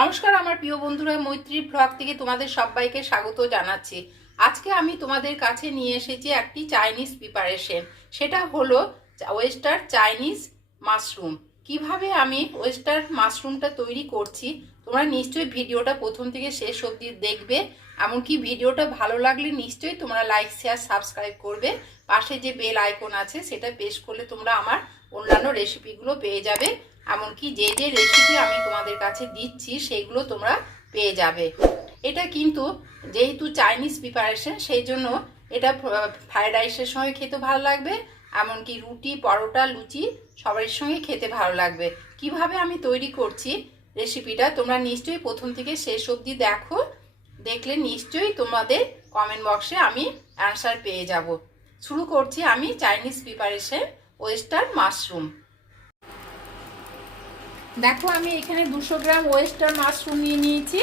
নমস্কার আমার প্রিয় বন্ধুরা, মৈত্রী ব্লগ থেকে তোমাদের সবাইকে স্বাগত জানাচ্ছি। আজকে আমি তোমাদের কাছে নিয়ে এসেছি একটি চাইনিজ প্রিপারেশন। সেটা হলো ওয়েস্টার চাইনিজ মাশরুম। কিভাবে আমি ওয়েস্টার মাশরুমটা তৈরি করছি তোমরা নিশ্চয়ই ভিডিওটা প্রথম থেকে শেষ অবধি দেখবে। এমনকি ভিডিওটা ভালো লাগলে নিশ্চয়ই তোমরা লাইক শেয়ার সাবস্ক্রাইব করবে। পাশে যে বেল আইকন আছে সেটা প্রেস করলে তোমরা আমার অন্যান্য রেসিপিগুলো পেয়ে যাবে। এমনকি যে যে রেসিপি আমি তোমাদের কাছে দিচ্ছি সেগুলো তোমরা পেয়ে যাবে। এটা কিন্তু যেহেতু চাইনিজ প্রিপারেশন সেই জন্য এটা ফ্রাইড রাইসের সঙ্গে খেতে ভালো লাগবে, এমনকি রুটি পরোটা লুচি সবার সঙ্গে খেতে ভালো লাগবে। কিভাবে আমি তৈরি করছি রেসিপিটা তোমরা নিশ্চয়ই প্রথম থেকে শেষ অবধি দেখো। দেখলে নিশ্চয়ই তোমাদের কমেন্ট বক্সে আমি অ্যান্সার পেয়ে যাব। শুরু করছি আমি চাইনিজ প্রিপারেশন ওয়েস্টার মাশরুম। দেখো আমি এখানে 200 গ্রাম ওয়েস্টার মাশরুম নিয়ে নিয়েছি।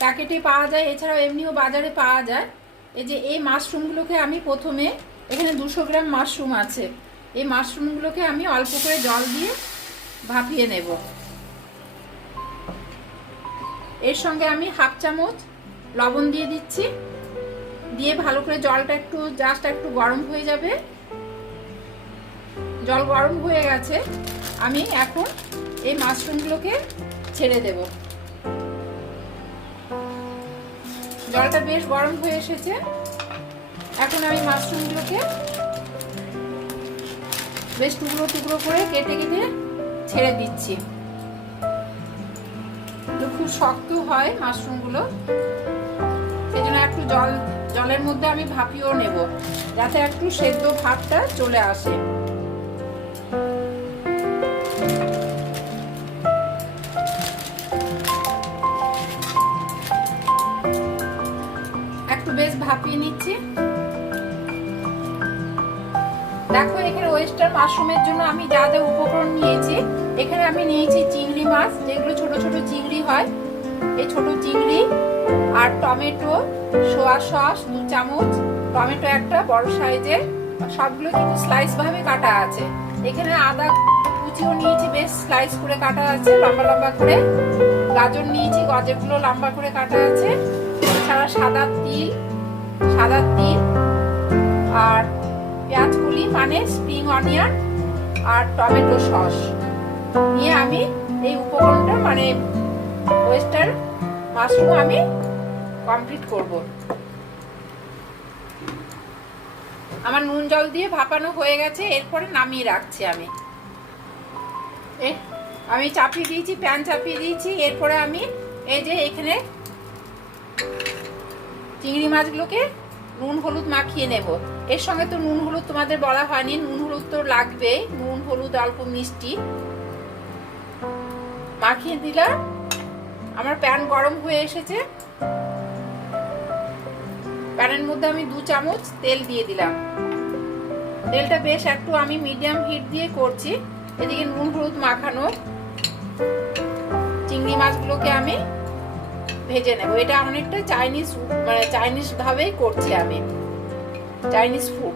প্যাকেটে পাওয়া যায়, এছাড়াও এমনিও বাজারে পাওয়া যায়। এই যে এই মাশরুমগুলোকে আমি প্রথমে, এখানে 200 গ্রাম মাশরুম আছে, এই মাশরুমগুলোকে আমি অল্প করে জল দিয়ে ভাপিয়ে নেব। এর সঙ্গে আমি হাফ চামচ লবণ দিয়ে দিচ্ছি, দিয়ে ভালো করে জলটা একটু গরম হয়ে যাবে। জল গরম হয়ে গেছে, আমি এখন এই মাশরুমগুলোকে ছেড়ে দেব। জলটা বেশ গরম হয়ে এসেছে, এখন আমি মাশরুমগুলোকে বেশ টুকরো টুকরো করে কেটে কেটে ছেড়ে দিচ্ছি। খুব শক্ত হয় মাশরুমগুলো, সেই জন্য একটু জলের মধ্যে আমি ভাপিয়েও নেব, যাতে একটু সেদ্ধ ভাবটা চলে আসে। বেশ ভাপিয়ে নিচ্ছি। দেখো এখানে ওয়েস্টার মাশরুমের জন্য আমি যা যা উপকরণ নিয়েছি, এখানে আমি নিয়েছি চিংড়ি মাছ, যেগুলো ছোট ছোট চিংড়ি হয়, এই ছোট চিংড়ি, আর টমেটো, সোয়া সস 2 চামচ, টমেটো একটা বড় সাইজের, সবগুলো কিন্তু স্লাইস ভাবে কাটা আছে। এখানে আদা কুচিও নিয়েছি, বেশ স্লাইস করে কাটা আছে লম্বা লম্বা করে। গাজর নিয়েছি, গাজরগুলো লম্বা করে কাটা আছে। এছাড়া সাদা তিল আর পেঁয়াজ কুলি মানে স্প্রিং অনিয়ন আর টমেটো সস নিয়ে আমি এই উপকরণটা মানে ওয়েস্টার মাশরুম আমি কমপ্লিট করব। আমার নুন জল দিয়ে ভাপানো হয়ে গেছে, এরপরে নামিয়ে রাখছি। আমি চাপিয়ে দিয়েছি, প্যান চাপিয়ে দিয়েছি। এরপরে আমি এই যে এখানে চিংড়ি মাছগুলোকে নুন হলুদ মাখিয়ে নেব। এর সঙ্গে তো নুন হলুদ তোমাদের বলা হয়নি, নুন হলুদ তো লাগবে, নুন হলুদ অল্প মিষ্টি মাখিয়ে দিলাম। আমার প্যান গরম হয়ে এসেছে, প্যানের মধ্যে আমি 2 চামচ তেল দিয়ে দিলাম। তেলটা বেশ একটু আমি মিডিয়াম হিট দিয়ে করছি। এদিকে নুন হলুদ মাখানো চিংড়ি মাছগুলোকে আমি ভেজে নেব। এটা অনেকটা চাইনিজ মানে চাইনিজ ভাবেই করছি আমি, চাইনিজ ফুড।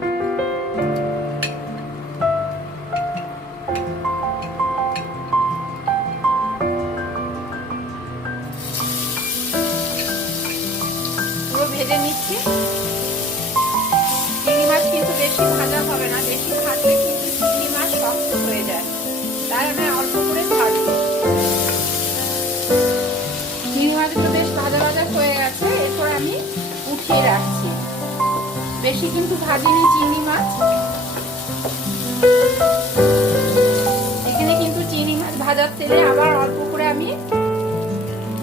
পুরো ভেজে নিচ্ছি। চিংড়ি মাছ কিন্তু বেশি ভাজা হবে না, বেশি ভাজলে কিন্তু চিংড়ি মাছ শক্ত হয়ে যায়, তাই আমি অল্প করে ভাজবো। চিংড়ি মাছগুলো বেশ ভাজা ভাজা হয়ে গেছে, এরপর আমি উঠিয়ে রাখছি। বেশি কিন্তু ভাজিনি চিংড়ি মাছ। এখানে কিন্তু চিংড়ি মাছ ভাজার তেলে আবার অল্প করে আমি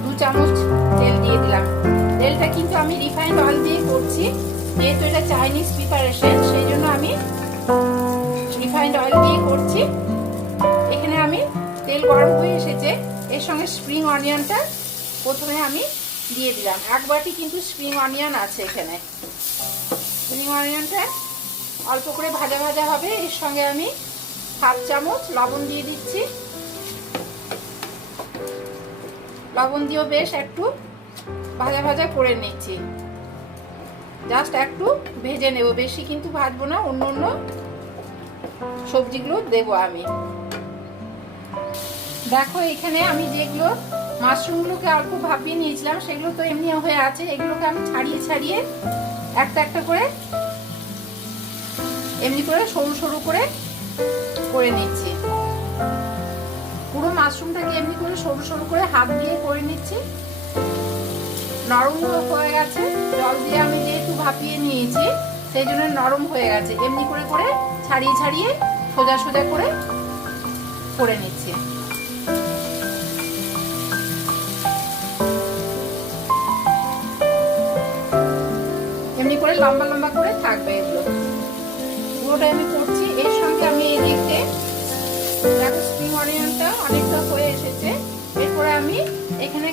2 চামচ তেল দিয়ে দিলাম। তেলটা কিন্তু আমি রিফাইন্ড অয়েল দিয়ে করছি, যেহেতু এটা চাইনিজ প্রিপারেশন সেই জন্য আমি রিফাইন্ড অয়েল দিয়ে করছি। এখানে আমি তেল গরম হয়ে এসেছে, এর সঙ্গে স্প্রিং অনিয়নটা প্রথমে আমি দিয়ে দিলাম। 1 বাটি কিন্তু স্প্রিং অনিয়ন আছে এখানে। স্প্রিং অনিয়নটা অল্প করে ভাজা ভাজা হবে। এর সঙ্গে আমি হাফ চামচ লবণ দিয়ে দিচ্ছি। লবণ দিয়েও বেশ একটু ভাজা ভাজা করে নিচ্ছি, জাস্ট একটু ভেজে নেব, বেশি কিন্তু ভাজবো না। অন্য সবজিগুলো দেবো আমি। দেখো এখানে আমি যেগুলো মাশরুমগুলোকে অল্প ভাপিয়ে নিয়েছিলাম সেগুলো তো এমনি হয়ে আছে, এগুলোকে আমি ছাড়িয়ে ছাড়িয়ে একটা একটা করে এমনি করে সরু সরু করে করে নিচ্ছি। পুরো মাশরুমটাকে এমনি করে সরু সরু করে হাত দিয়ে করে নিচ্ছি। নরম হয়ে গেছে, জল দিয়ে আমি যেহেতু ভাপিয়ে নিয়েছি সেই জন্য নরম হয়ে গেছে। এমনি করে করে ছাড়িয়ে ছাড়িয়ে সোজা সোজা করে করে নিচ্ছি। এমনি করে লম্বা লম্বা করে থাকবে এগুলো, পুরোটা আমি করছি। এর সঙ্গে আমি এই দিকতে দেখো স্প্রিং অনিয়নটা অনেকটা হয়ে এসেছে। এরপরে আমি এখানে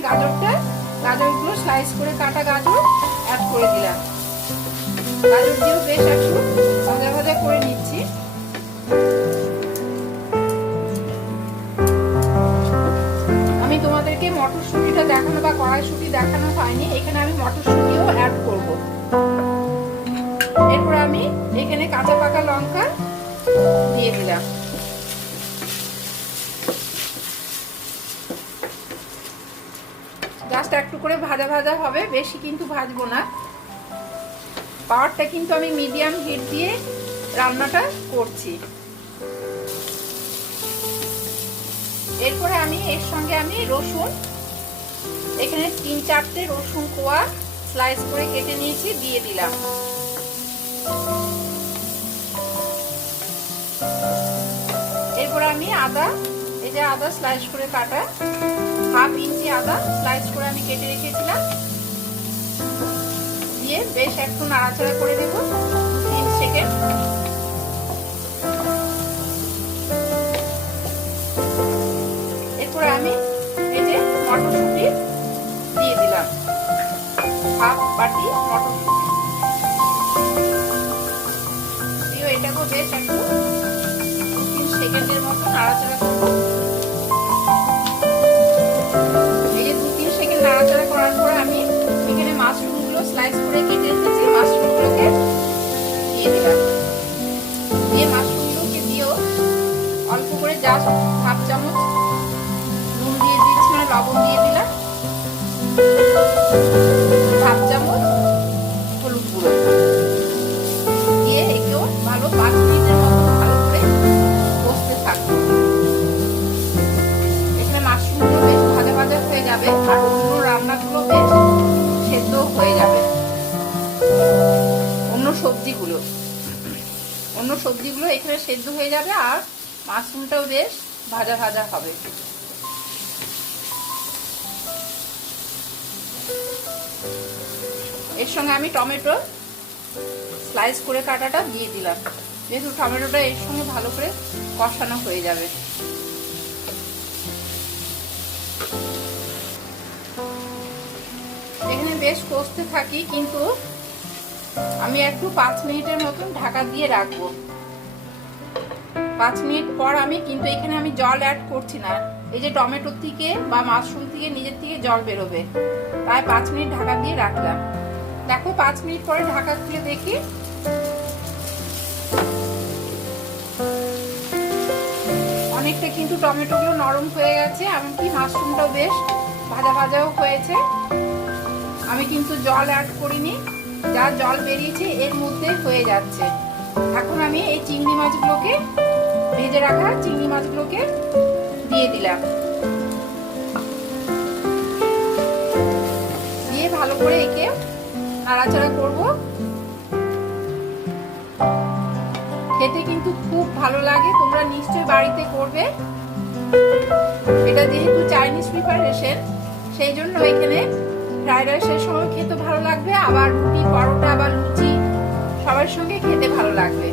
গাজরগুলো স্লাইস করে কাটা গাজর অ্যাড করে দিলাম। গাজর দিয়েও বেশ একটু ভাজা ভাজা করে নিচ্ছি। আমি তোমাদেরকে মটরশুঁটিটা দেখানো বা কড়াইশুঁটি দেখানো হয়নি, এখানে আমি মটরশুঁটিও অ্যাড করব। এরপর আমি এখানে কাঁচা পাকা লঙ্কা দিয়ে দিলাম। জাস্ট একটু করে ভাজা ভাজা হবে, বেশি কিন্তু ভাজবো না। পাওয়ারটা কিন্তু আমি মিডিয়াম হিট দিয়ে রান্নাটা করছি। এরপরে আমি এর সঙ্গে আমি রসুন, এখানে 3-4টে রসুন কোয়া স্লাইস করে কেটে নিয়েছি, দিয়ে দিলাম। এরপর আমি আদা, এই যে আদা স্লাইস করে কাটা, 1/2 ইঞ্চি আদা স্লাইস করে আমি কেটে রেখেছিলাম, দিয়ে বেশ একটু নাড়াচাড়া করে দেব 3 সেকেন্ড। এরপর আমি এই যে মটরশুঁটি দিয়ে দিলাম, 1/2 বাটি মটরশুঁটি দিয়ে এটাকে বেশ একটু 3 সেকেন্ডের মতো নাড়াচাড়া করব। এই যে 2-3 সেকেন্ড নাড়াচাড়া করার পর আমি এখানে মাশরুমগুলো স্লাইস করে কেটে রেখেছি, মাশরুমগুলোকে দিয়ে দিলাম। দিয়ে মাশরুমগুলোকে দিয়েও অল্প করে জাস্ট 1/2 চামচ নুন দিয়ে দিচ্ছি, মানে লবণ দিয়ে দিলাম, 1/2 চামচ হলুদ গুঁড়ো দিয়ে একেও ভালো 5 মিনিটের মতো ভালো করে কষতে থাকবো। এখানে মাশরুমগুলো বেশ ভাজা ভাজা হয়ে যাবে আর অন্য রান্নাগুলো বেশ সেদ্ধ হয়ে যাবে। অন্য সবজিগুলো এখানে সেদ্ধ হয়ে যাবে আর মাশরুমটাও বেশ ভাজা ভাজা হবে। এর সঙ্গে আমি টমেটো স্লাইস করে কাটাটা দিয়ে দিলাম, যেহেতু টমেটোটা এর সঙ্গে ভালো করে কষানো হয়ে যাবে। এখানে বেশ কষতে থাকি, কিন্তু আমি একটু 5 মিনিটের মতন ঢাকা দিয়ে রাখবো। 5 মিনিট পর আমি কিন্তু এখানে আমি জল অ্যাড করছি না, এই যে টমেটোর থেকে বা মাশরুম থেকে নিজের থেকে জল বেরোবে, তাই 5 মিনিট ঢাকা দিয়ে রাখলাম। দেখো 5 মিনিট পরে ঢাকা খুলে দেখি, অনেকটা কিন্তু টমেটোগুলো নরম হয়ে গেছে, এমনকি মাশরুমটাও বেশ ভাজা ভাজাও হয়েছে। আমি কিন্তু জল অ্যাড করিনি, যা জল বেরিয়েছে এর মধ্যে হয়ে যাচ্ছে। এখন আমি এই চিংড়ি মাছগুলোকে, ভেজে রাখা চিংড়ি মাছগুলোকে দিয়ে দিলাম, দিয়ে ভালো করে একে নাড়াচাড়া করব। খেতে কিন্তু খুব ভালো লাগে, তোমরা নিশ্চয়ই বাড়িতে করবে। এটা যেহেতু চাইনিজ প্রিপারেশন, সেই জন্য এখানে ফ্রাইড রাইসের সঙ্গে খেতে ভালো লাগবে, আবার রুটি, পরোটা বা লুচি সবার সঙ্গে খেতে ভালো লাগবে।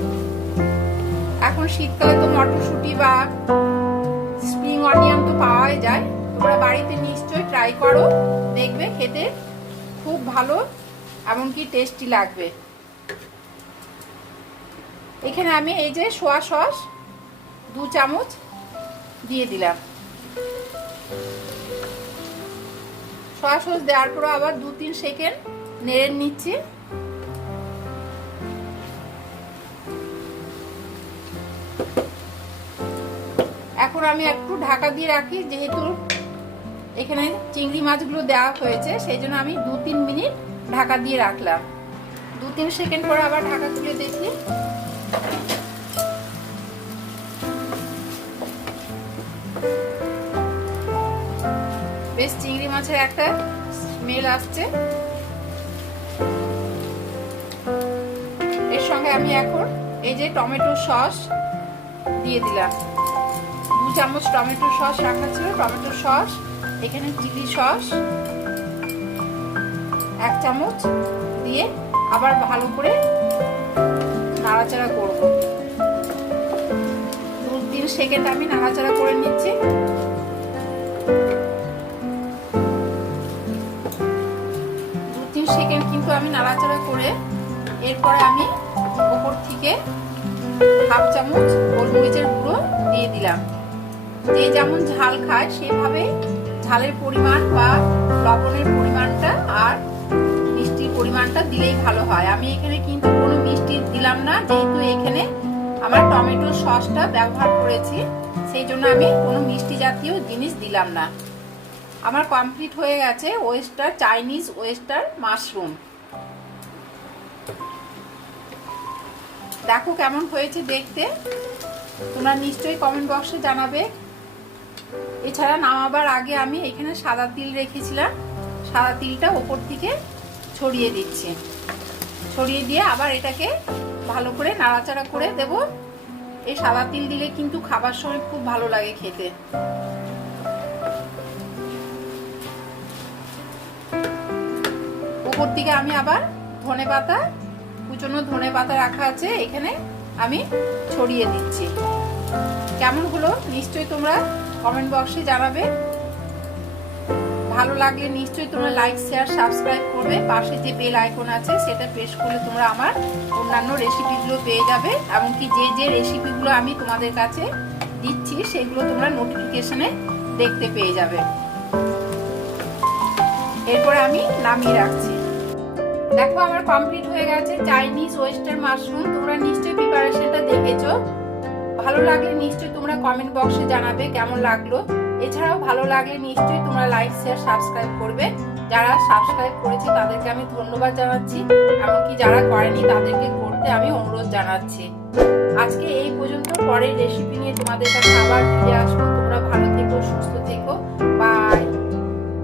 এখন শীতকালে তো মটরশুঁটি বা স্প্রিং অনিয়ন তো পাওয়াই যায়, তোমরা বাড়িতে নিশ্চয়ই ট্রাই করো, দেখবে খেতে খুব ভালো, এমনকি টেস্টি লাগবে। এখানে আমি এই যে সোয়া সস 2 চামচ দিয়ে দিলাম। সোয়া সস দেওয়ার পর আবার 2-3 সেকেন্ড নেড়ে নিচ্ছি। এখন এখন আমি একটু ঢাকা দিয়ে রাখি, যেহেতু এখানে চিংড়ি মাছগুলো দেওয়া হয়েছে সেই জন্য আমি 2-3 মিনিট ঢাকা দিয়ে রাখলাম। 2-3 সেকেন্ড পরে আবার ঢাকা তুলে দেখি। বেশ চিংড়ি মাছের একটা স্মেল আসছে। এর সঙ্গে আমি এখন এই যে টমেটো সস দিয়ে দিলাম। 2 চামচ টমেটো সস রাখা ছিল, টমেটো সস, এখানে চিলি সস 1 চামচ দিয়ে আবার ভালো করে নাড়াচাড়া করব। 2-3 সেকেন্ড আমি নাড়াচাড়া করে নিচ্ছি। 2-3 সেকেন্ড কিন্তু আমি নাড়াচাড়া করে এরপরে আমি উপর থেকে 1/2 চামচ গোলমরিচের গুঁড়ো দিয়ে দিলাম। যে যেমন ঝাল খায় সেভাবে ঝালের পরিমাণ বা লবণের পরিমাণটা আর মিষ্টির পরিমাণটা দিলেই ভালো হয়। আমি এখানে কিন্তু কোনো মিষ্টি দিলাম না, যেহেতু এখানে আমার টমেটো সসটা ব্যবহার করেছি সেই জন্য আমি কোনো মিষ্টি জাতীয় জিনিস দিলাম না। আমার কমপ্লিট হয়ে গেছে ওয়েস্টার চাইনিজ ওয়েস্টার মাশরুম। দেখো কেমন হয়েছে দেখতে, তোমরা নিশ্চয়ই কমেন্ট বক্সে জানাবে। এছাড়া নামাবার আগে আমি এখানে সাদা তিল রেখেছিলাম, সাদা তিলটা ওপর থেকে ছড়িয়ে দিচ্ছি। ছড়িয়ে দিয়ে আবার এটাকে ভালো করে নাড়াচাড়া করে দেব। এই সাদা তিল দিলে কিন্তু খাবার সময় খুব ভালো লাগে খেতে। উপর থেকে আমি আবার ধনেপাতা, কুচনো ধনেপাতা রাখা আছে, এখানে আমি ছড়িয়ে দিচ্ছি। কেমন হলো নিশ্চয়ই তোমরা কমেন্ট বক্সে জানাবে। ভালো লাগলে নিশ্চয়ই তোমরা লাইক, শেয়ার, সাবস্ক্রাইব করবে। পাশে যে বেল আইকন আছে সেটা প্রেস করলে তোমরা আমার অন্যান্য রেসিপিগুলো পেয়ে যাবে। এমনকি যে যে রেসিপিগুলো আমি তোমাদের কাছে দিচ্ছি সেগুলো তোমরা নোটিফিকেশনে দেখতে পেয়ে যাবে। এরপরে আমি নামিয়ে রাখছি। দেখো আমার কমপ্লিট হয়ে গেছে চাইনিজ ওয়েস্টার মাশরুম। তোমরা নিশ্চয়ই প্রিপারেশনটা দেখেছো। ভালো লাগলে নিশ্চয়ই তোমরা কমেন্ট বক্সে জানাবে কেমন লাগলো। এছাড়াও ভালো লাগলে নিশ্চয়ই তোমরা লাইক, শেয়ার, সাবস্ক্রাইব করবে। যারা সাবস্ক্রাইব করেছে তাদেরকে আমি ধন্যবাদ জানাচ্ছি, এমনকি যারা করেনি তাদেরকে করতে আমি অনুরোধ জানাচ্ছি। আজকে এই পর্যন্ত, পরের রেসিপি নিয়ে তোমাদের কাছে আবার ফিরে আসবো। তোমরা ভালো থেকো, সুস্থ থেকো।